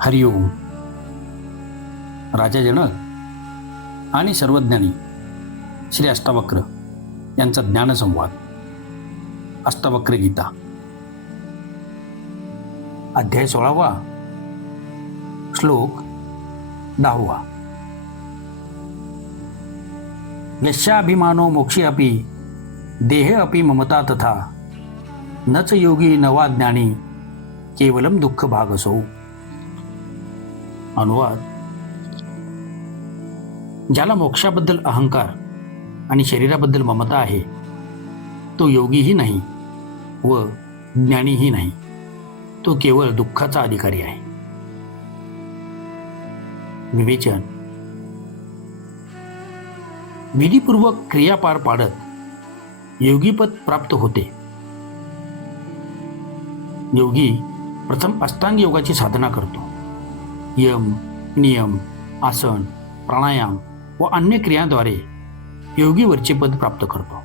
हरिओम. राजा जनक आणि सर्वज्ञानी श्री अष्टावक्र यांचा ज्ञानसंवाद. अष्टावक्र गीता अध्याय 16वा, श्लोक 10वा. यस्याभिमानो मोक्षे अपि देहे अपि ममता तथा नच योगी नवा ज्ञानी केवलम दुःख भागसो. अनुवाद. ज्याला मोक्षाबद्दल अहंकार आणि शरीराबद्दल ममता आहे तो योगीही नाही व ज्ञानीही नाही, तो केवळ दुःखाचा अधिकारी आहे. विवेचन. विधीपूर्वक क्रिया पार पाडत योगीपद प्राप्त होते. योगी प्रथम अष्टांग योगाची साधना करतो. यम, नियम, आसन, प्राणायाम व अन्य क्रियांद्वारे योगी वरचेपद प्राप्त करतो.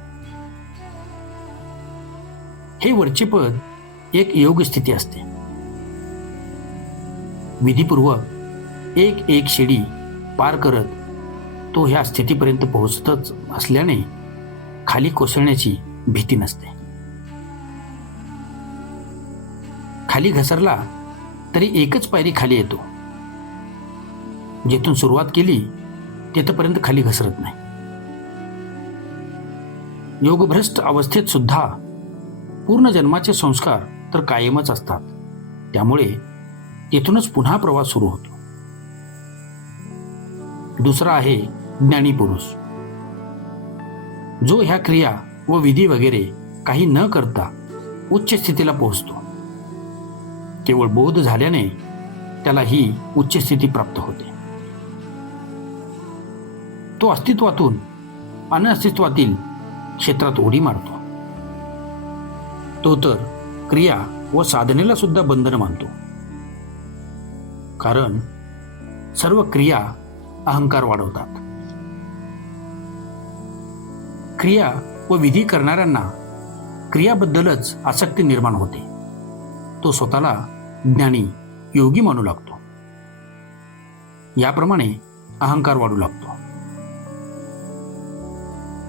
हे वरचेपद एक योग स्थिती असते. विधीपूर्वक एक एक शिडी पार करत तो ह्या स्थितीपर्यंत पोहोचतच असल्याने खाली कोसळण्याची भीती नसते. खाली घसरला तरी एकच पायरी खाली येतो. जेथून सुरुवात केली तेथपर्यंत खाली घसरत नाही. योगभ्रष्ट अवस्थेत सुद्धा पूर्ण जन्माचे संस्कार तर कायमच असतात. त्यामुळे येथूनच पुन्हा प्रवास सुरू होतो. दुसरा आहे ज्ञानी पुरुष, जो ह्या क्रिया व विधी वगैरे काही न करता उच्च स्थितीला पोहोचतो. केवळ बोध झाल्याने त्याला ही उच्च स्थिती प्राप्त होते. तो अस्तित्वातून अनअस्तित्वातील क्षेत्रात उडी मारतो. तो तर क्रिया व साधनेला सुद्धा बंधन मानतो. कारण सर्व क्रिया अहंकार वाढवतात. क्रिया व विधी करणाऱ्यांना क्रियाबद्दलच आसक्ती निर्माण होते. तो स्वतःला ज्ञानी योगी मानू लागतो. याप्रमाणे अहंकार वाढू लागतो.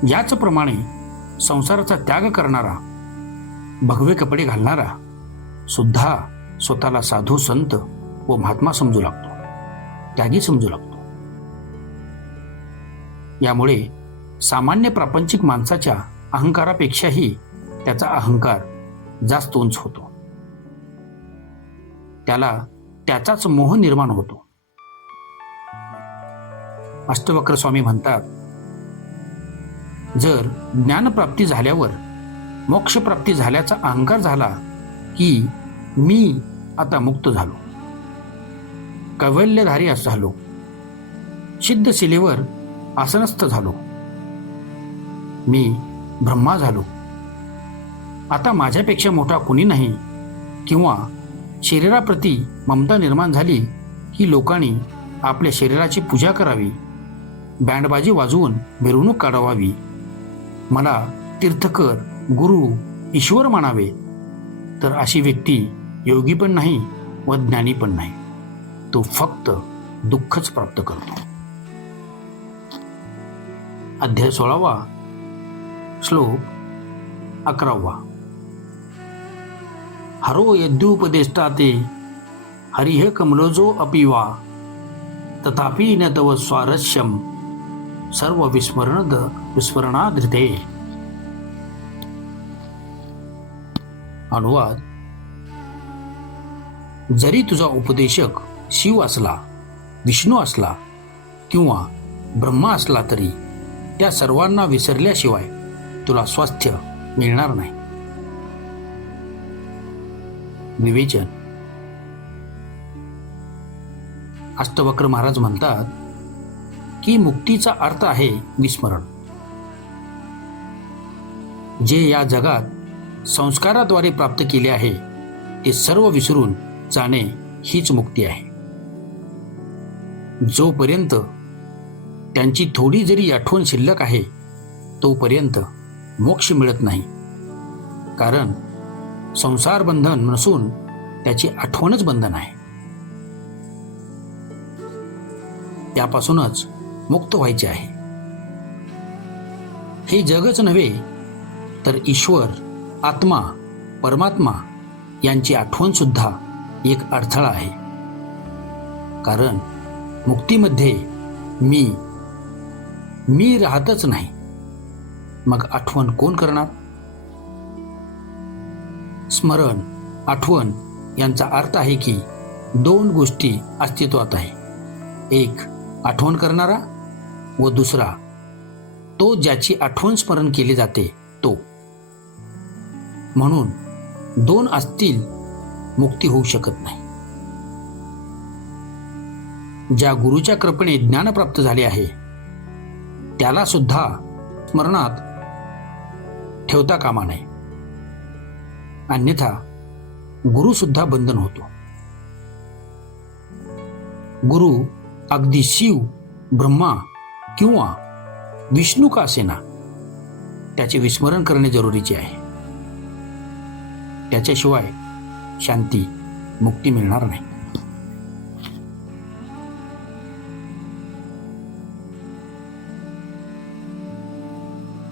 याचप्रमाणे संसाराचा त्याग करणारा, भगवे कपडे घालणारा सुद्धा स्वतःला साधू, संत व महात्मा समजू लागतो, त्यागी समजू लागतो. यामुळे सामान्य प्रापंचिक माणसाच्या अहंकारापेक्षाही त्याचा अहंकार जास्त उंच होतो. त्याला त्याचाच मोह निर्माण होतो. अष्टवक्र स्वामी म्हणतात, जर ज्ञानप्राप्ती झाल्यावर मोक्षप्राप्ती झाल्याचा अहंकार झाला की मी आता मुक्त झालो, कैवल्यधारी झालो, सिद्ध शिलेवर आसनस्थ झालो, मी ब्रह्मा झालो, आता माझ्यापेक्षा मोठा कोणी नाही, किंवा शरीराप्रती ममता निर्माण झाली की लोकांनी आपल्या शरीराची पूजा करावी, बँडबाजी वाजवून मिरवणूक काढवावी, मला तीर्थकर, गुरु, ईश्वर मानावे, तर अशी व्यक्ती योगी पण नाही व ज्ञानी पण नाही. तो फक्त दुःखच प्राप्त करतो. अध्याय 16वा, श्लोक 11वा. हरो यद्युपदेष्टा ते हरिः कमलोजो अपि वा तथापि न तव स्वारस्यम सर्व विस्मरणाधृते. अनुवाद. जरी तुझा उपदेशक शिव असला, विष्णू असला किंवा ब्रह्मा असला तरी त्या सर्वांना विसरल्याशिवाय तुला स्वास्थ्य मिळणार नाही. विवेचन. अष्टवक्र महाराज म्हणतात की मुक्तीचा अर्थ आहे विस्मरण. जे या जगात संस्काराद्वारे प्राप्त केले आहे ते सर्व विसरून जाणे हीच मुक्ती आहे. जोपर्यंत त्यांची थोडी जरी आठवण शिल्लक आहे तोपर्यंत मोक्ष मिळत नाही. कारण संसार बंधन नसून त्याची आठवणच बंधन आहे. त्यापासूनच मुक्त व्हायचे आहे. हे जगच नव्हे तर ईश्वर, आत्मा, परमात्मा यांची आठवण सुद्धा एक अडथळा आहे. कारण मुक्तीमध्ये मी राहतच नाही. मग आठवण कोण करणार? स्मरण, आठवण यांचा अर्थ आहे की दोन गोष्टी अस्तित्वात आहे. एक आठवण करणारा व दुसरा तो ज्याची आठवण स्मरण केली जाते तो. म्हणून दोन असतील मुक्ती होऊ शकत नाही. ज्या गुरुच्या कृपेने ज्ञान प्राप्त झाले आहे त्याला सुद्धा स्मरणात ठेवता कामा नये. अन्यथा गुरु सुद्धा बंधन होतो. गुरु अगदी शिव, ब्रह्मा किंवा विष्णू का असेना त्याचे विस्मरण करणे जरुरीचे आहे. त्याच्याशिवाय शांती, मुक्ती मिळणार नाही.